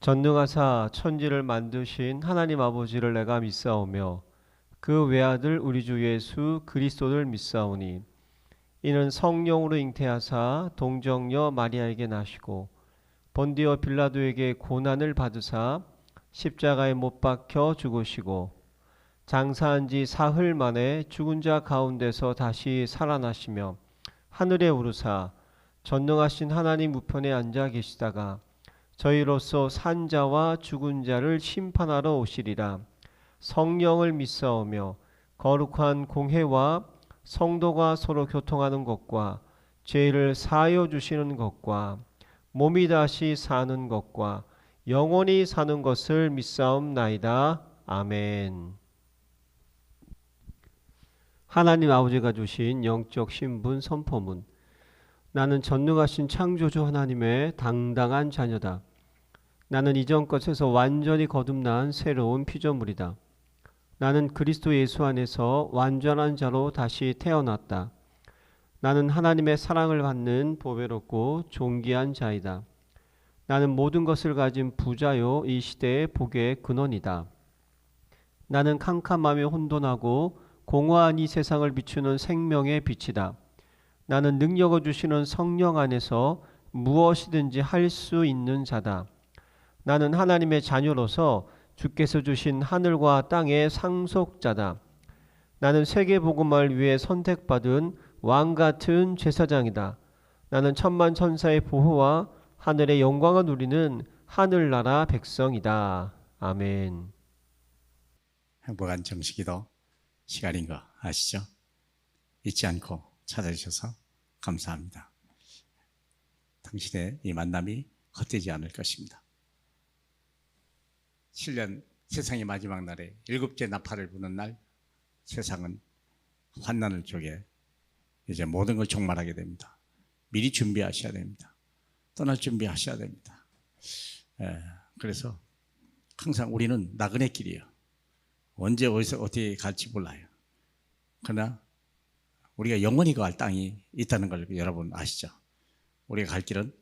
전능하사 천지를 만드신 하나님 아버지를 내가 믿사오며 그 외아들 우리 주 예수 그리스도를 믿사오니 이는 성령으로 잉태하사 동정녀 마리아에게 나시고 본디오 빌라도에게 고난을 받으사 십자가에 못 박혀 죽으시고 장사한 지 사흘 만에 죽은 자 가운데서 다시 살아나시며 하늘에 오르사 전능하신 하나님 우편에 앉아 계시다가 저희로서 산 자와 죽은 자를 심판하러 오시리라. 성령을 믿사오며 거룩한 공회와 성도가 서로 교통하는 것과 죄를 사하여 주시는 것과 몸이 다시 사는 것과 영원히 사는 것을 믿사옵나이다. 아멘. 하나님 아버지가 주신 영적 신분 선포문. 나는 전능하신 창조주 하나님의 당당한 자녀다. 나는 이전 것에서 완전히 거듭난 새로운 피조물이다. 나는 그리스도 예수 안에서 완전한 자로 다시 태어났다. 나는 하나님의 사랑을 받는 보배롭고 존귀한 자이다. 나는 모든 것을 가진 부자요 이 시대의 복의 근원이다. 나는 캄캄하며 혼돈하고 공허한 이 세상을 비추는 생명의 빛이다. 나는 능력을 주시는 성령 안에서 무엇이든지 할 수 있는 자다. 나는 하나님의 자녀로서 주께서 주신 하늘과 땅의 상속자다. 나는 세계복음을 위해 선택받은 왕같은 제사장이다. 나는 천만 천사의 보호와 하늘의 영광을 누리는 하늘나라 백성이다. 아멘. 행복한 정식기도 시간인 거 아시죠? 잊지 않고 찾아주셔서 감사합니다. 당신의 이 만남이 헛되지 않을 것입니다. 7년 세상의 마지막 날에 7째 나팔을 부는 날, 세상은 환난을 쪼개 이제 모든 걸 종말하게 됩니다. 미리 준비하셔야 됩니다. 떠날 준비하셔야 됩니다. 그래서 항상 우리는 나그네 길이에요. 언제 어디서 어떻게 갈지 몰라요. 그러나 우리가 영원히 갈 땅이 있다는 걸 여러분 아시죠? 우리가 갈 길은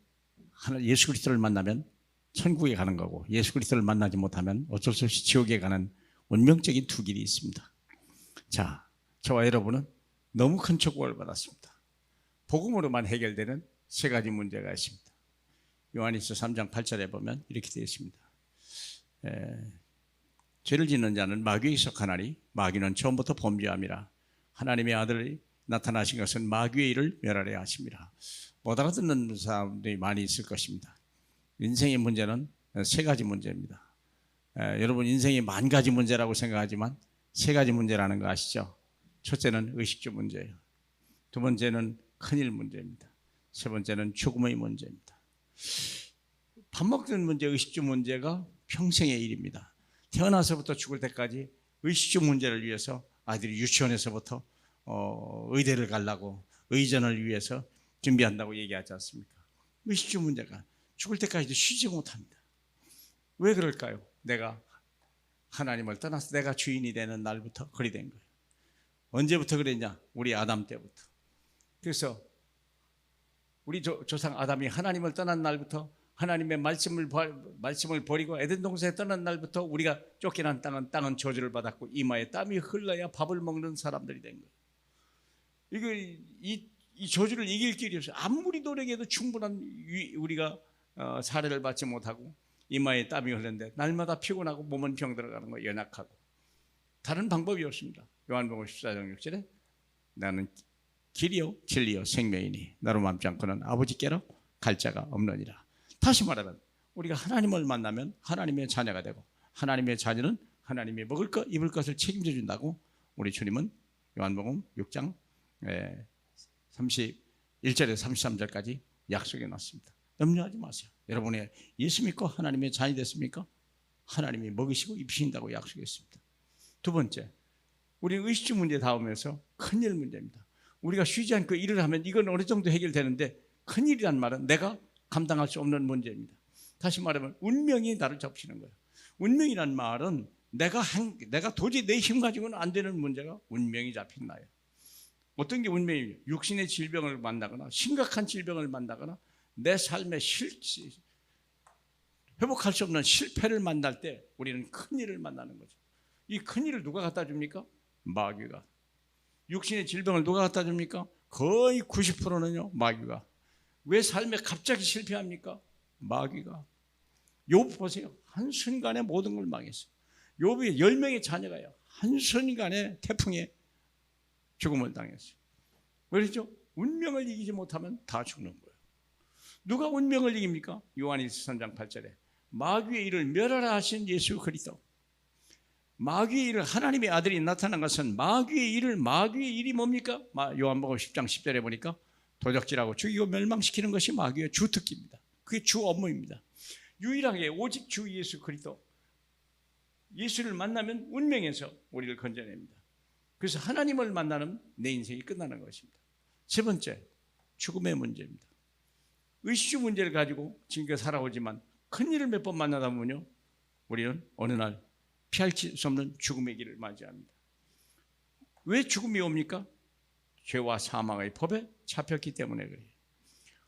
예수 그리스도를 만나면 천국에 가는 거고, 예수 그리스도를 만나지 못하면 어쩔 수 없이 지옥에 가는 운명적인 두 길이 있습니다. 자, 저와 여러분은 너무 큰 축복을 받았습니다. 복음으로만 해결되는 세 가지 문제가 있습니다. 요한일서 3장 8절에 보면 이렇게 되어 있습니다. 죄를 짓는 자는 마귀에 속하나니 마귀는 처음부터 범죄함이라. 하나님의 아들이 나타나신 것은 마귀의 일을 멸하려 하심이라. 못 알아듣는 사람들이 많이 있을 것입니다. 인생의 문제는 세 가지 문제입니다. 여러분 인생이 만 가지 문제라고 생각하지만 세 가지 문제라는 거 아시죠? 첫째는 의식주 문제예요. 두 번째는 큰일 문제입니다. 세 번째는 죽음의 문제입니다. 밥 먹는 문제, 의식주 문제가 평생의 일입니다. 태어나서부터 죽을 때까지 의식주 문제를 위해서 아이들이 유치원에서부터 의대를 가려고 의전을 위해서 준비한다고 얘기하지 않습니까? 의식주 문제가 죽을 때까지도 쉬지 못합니다. 왜 그럴까요? 내가 하나님을 떠나서 내가 주인이 되는 날부터 그리 된 거예요. 언제부터 그랬냐? 우리 아담 때부터. 그래서 우리 조상 아담이 하나님을 떠난 날부터, 하나님의 말씀을 버리고 에덴 동산에 떠난 날부터 우리가 쫓겨난 땅은 저주를 받았고 이마에 땀이 흘러야 밥을 먹는 사람들이 된 거예요. 이 저주를 이길 길이 없어요. 아무리 노력해도 충분한 우리가 사례를 받지 못하고 이마에 땀이 흐르는데 날마다 피곤하고 몸은 병들어가는 거예요. 연약하고. 다른 방법이 없습니다. 요한복음 14장 6절에 나는 길이요 진리요 생명이니 나로 맘지 않고는 아버지께로 갈 자가 없느니라. 다시 말하면 우리가 하나님을 만나면 하나님의 자녀가 되고, 하나님의 자녀는 하나님의 먹을 것 입을 것을 책임져 준다고 우리 주님은 요한복음 6장 31절에서 33절까지 약속해 놨습니다. 염려하지 마세요. 여러분의 예수 믿고 하나님의 자녀 됐습니까? 하나님이 먹이시고 입히신다고 약속했습니다. 두 번째, 우리는 의식주 문제 다음에서 큰일 문제입니다. 우리가 쉬지 않고 일을 하면 이건 어느 정도 해결되는데, 큰일이란 말은 내가 감당할 수 없는 문제입니다. 다시 말하면 운명이 나를 잡히는 거예요. 운명이란 말은 내가 도저히 내 힘 가지고는 안 되는 문제가 운명이 잡힌 나예요. 어떤 게 운명이에요? 육신의 질병을 만나거나 심각한 질병을 만나거나 내 삶의 회복할 수 없는 실패를 만날 때 우리는 큰일을 만나는 거죠. 이 큰일을 누가 갖다 줍니까? 마귀가. 육신의 질병을 누가 갖다 줍니까? 거의 90%는요 마귀가. 왜 삶에 갑자기 실패합니까? 마귀가. 욥 보세요. 한순간에 모든 걸 망했어요. 욥이 10명의 자녀가요 한순간에 태풍에 죽음을 당했어요. 왜 그렇죠? 운명을 이기지 못하면 다 죽는 거예요. 누가 운명을 이깁니까? 요한일서 3장 8절에 마귀의 일을 멸하라 하신 예수 그리스도. 마귀의 일을, 하나님의 아들이 나타난 것은 마귀의 일이 뭡니까? 요한복음 10장 10절에 보니까 도적질하고 죽이고 멸망시키는 것이 마귀의 주특기입니다. 그게 주 업무입니다. 유일하게 오직 주 예수 그리스도, 예수를 만나면 운명에서 우리를 건져냅니다. 그래서 하나님을 만나는 내 인생이 끝나는 것입니다. 세 번째, 죽음의 문제입니다. 의식주 문제를 가지고 지금까지 살아오지만 큰일을 몇 번 만나다 보면요 우리는 어느 날 피할 수 없는 죽음의 길을 맞이합니다. 왜 죽음이 옵니까? 죄와 사망의 법에 잡혔기 때문에 그래요.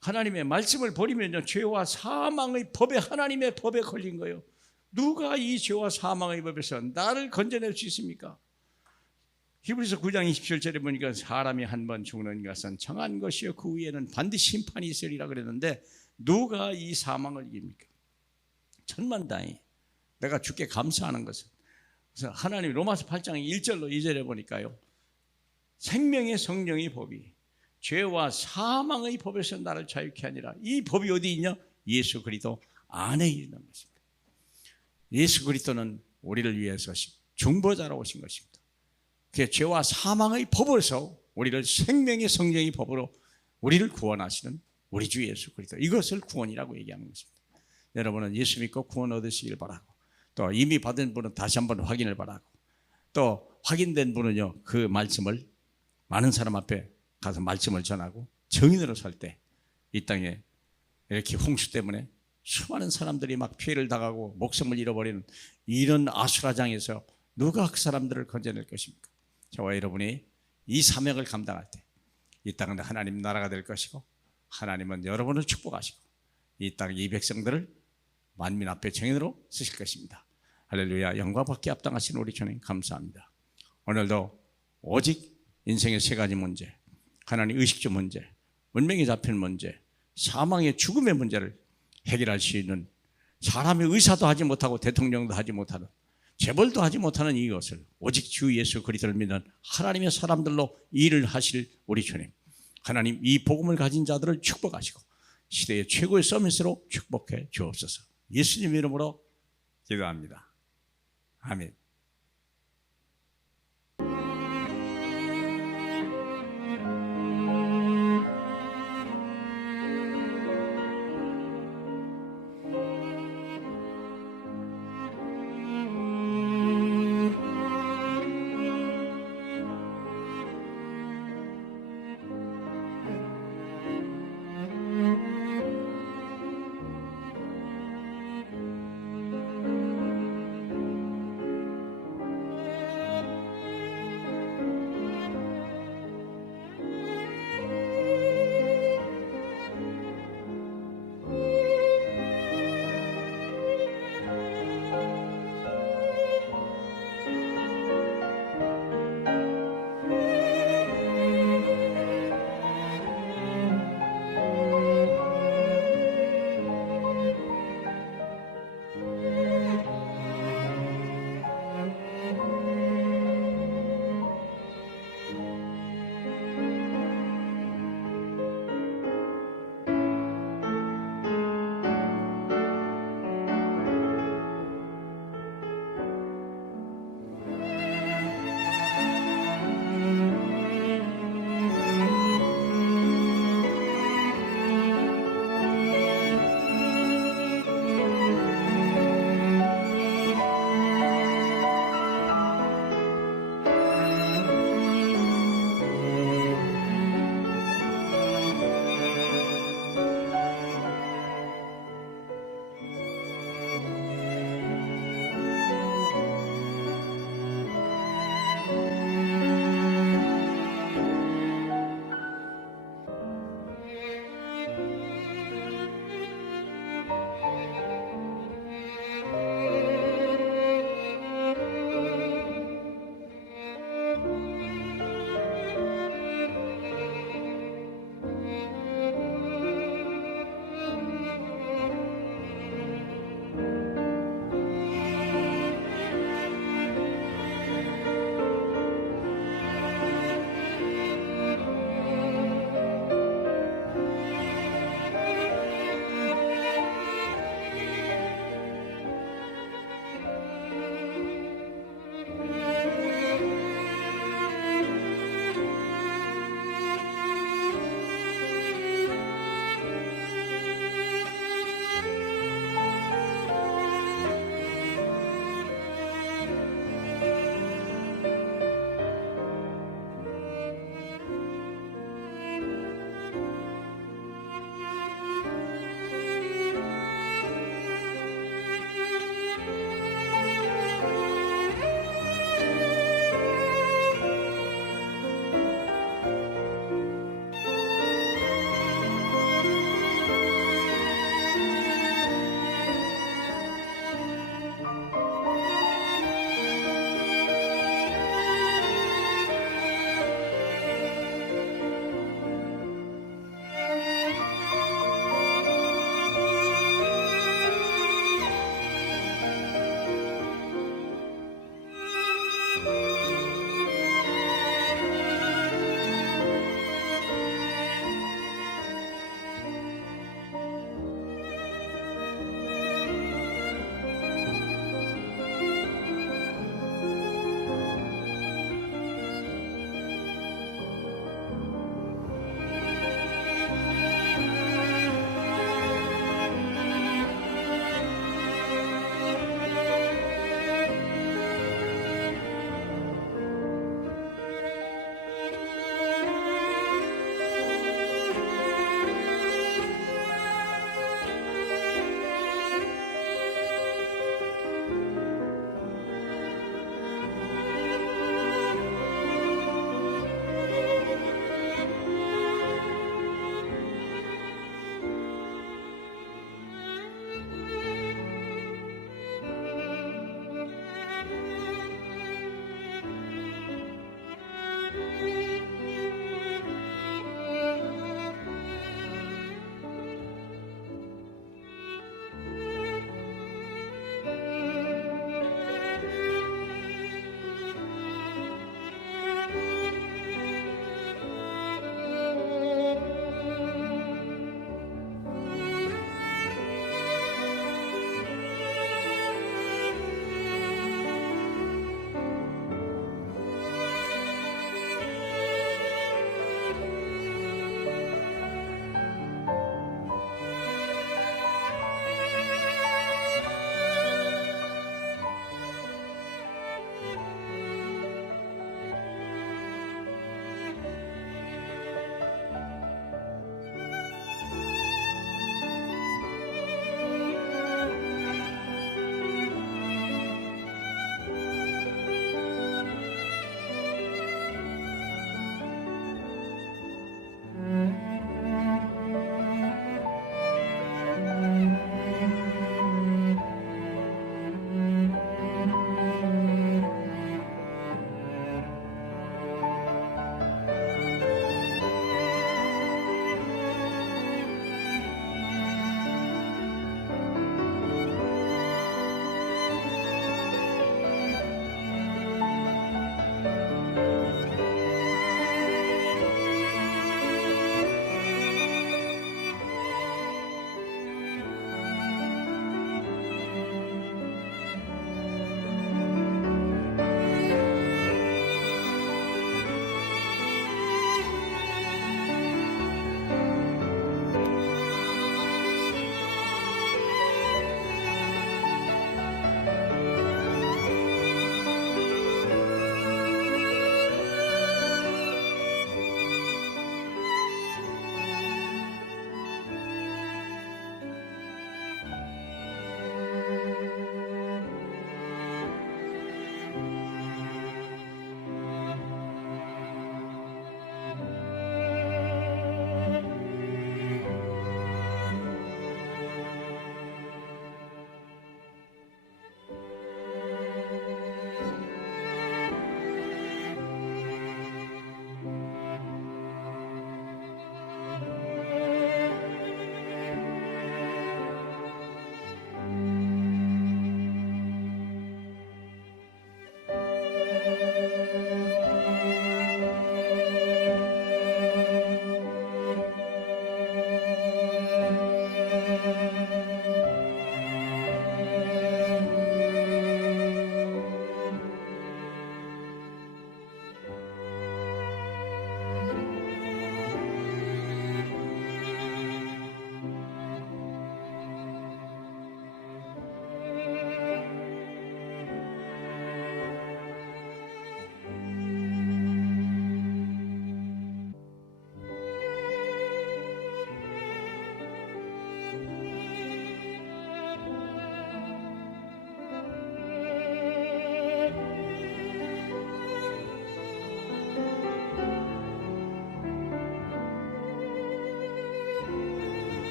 하나님의 말씀을 버리면요 죄와 사망의 법에, 하나님의 법에 걸린 거예요. 누가 이 죄와 사망의 법에서 나를 건져낼 수 있습니까? 히브리서 9장 27절에 보니까 사람이 한 번 죽는 것은 정한 것이요 그 후에는 반드시 심판이 있으리라 그랬는데 누가 이 사망을 이깁니까? 천만다행히 내가 주께 감사하는 것은, 그래서 하나님 로마서 8장 1절로 2절에 보니까요 생명의 성령의 법이 죄와 사망의 법에서 나를 자유케 하니라. 이 법이 어디 있냐? 예수 그리스도 안에 있는 것입니다. 예수 그리스도는 우리를 위해서 중보자로 오신 것입니다. 그 죄와 사망의 법에서 우리를 생명의 성령의 법으로 우리를 구원하시는 우리 주 예수 그리스도, 이것을 구원이라고 얘기하는 것입니다. 여러분은 예수 믿고 구원 얻으시길 바라고, 또 이미 받은 분은 다시 한번 확인을 바라고, 또 확인된 분은요 그 말씀을 많은 사람 앞에 가서 말씀을 전하고 정인으로 살 때 이 땅에 이렇게 홍수 때문에 수많은 사람들이 막 피해를 당하고 목숨을 잃어버리는 이런 아수라장에서 누가 그 사람들을 건져낼 것입니까? 저와 여러분이 이 사명을 감당할 때 이 땅은 하나님 나라가 될 것이고, 하나님은 여러분을 축복하시고 이 땅 이 백성들을 만민 앞에 정인으로 쓰실 것입니다. 할렐루야. 영광받게 합당하신 우리 주님 감사합니다. 오늘도 오직 인생의 세 가지 문제, 하나님 의식주 문제, 운명이 잡힌 문제, 사망의 죽음의 문제를 해결할 수 있는, 사람의 의사도 하지 못하고 대통령도 하지 못하는, 재벌도 하지 못하는 이것을 오직 주 예수 그리스도를 믿는 하나님의 사람들로 일을 하실 우리 주님, 하나님 이 복음을 가진 자들을 축복하시고 시대의 최고의 서밋으로 축복해 주옵소서. 예수님 이름으로 기도합니다. 아멘.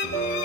주